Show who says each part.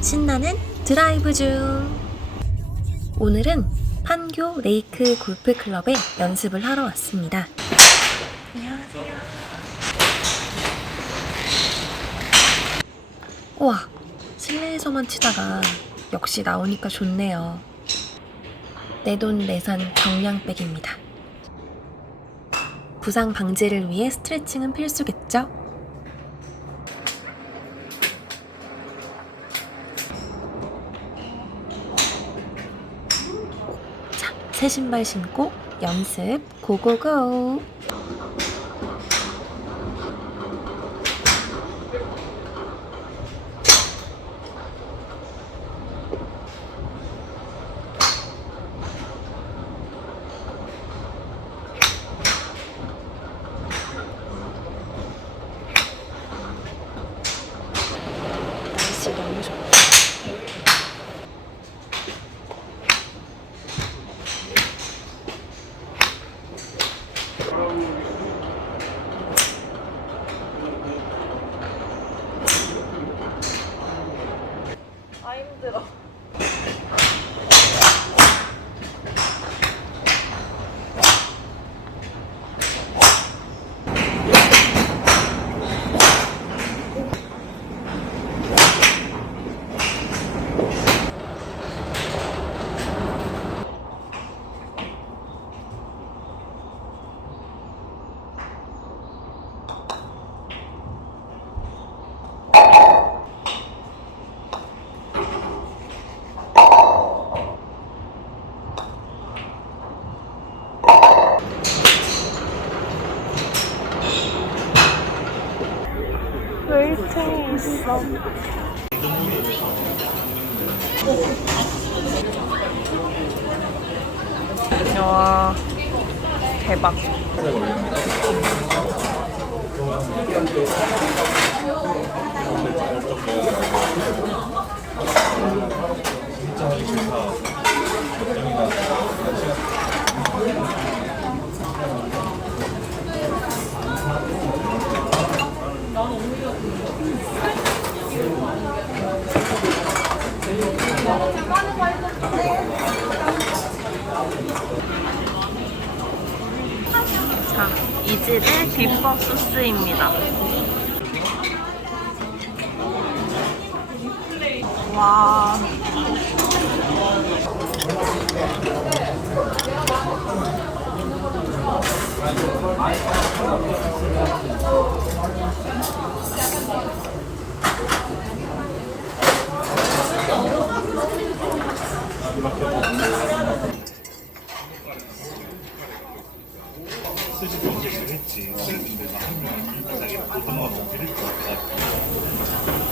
Speaker 1: 신나는 드라이브 중. 오늘은 판교 레이크 골프 클럽에 연습을 하러 왔습니다. 안녕하세요. 우와, 실내에서만 치다가 역시 나오니까 좋네요. 내돈 내산 경량백입니다. 부상 방지를 위해 스트레칭은 필수겠죠? 새 신발 신고 연습 고고고! 날씨 너무 좋다.
Speaker 2: 아 힘들어. 웨이팅이 있어. 와 대박. 자, 이 집의 비법 소스입니다. 와.
Speaker 3: 쓰지도 얘기를 했지. 그랬는데 나한 명이 자기를 보던 거 드릴 것 같아.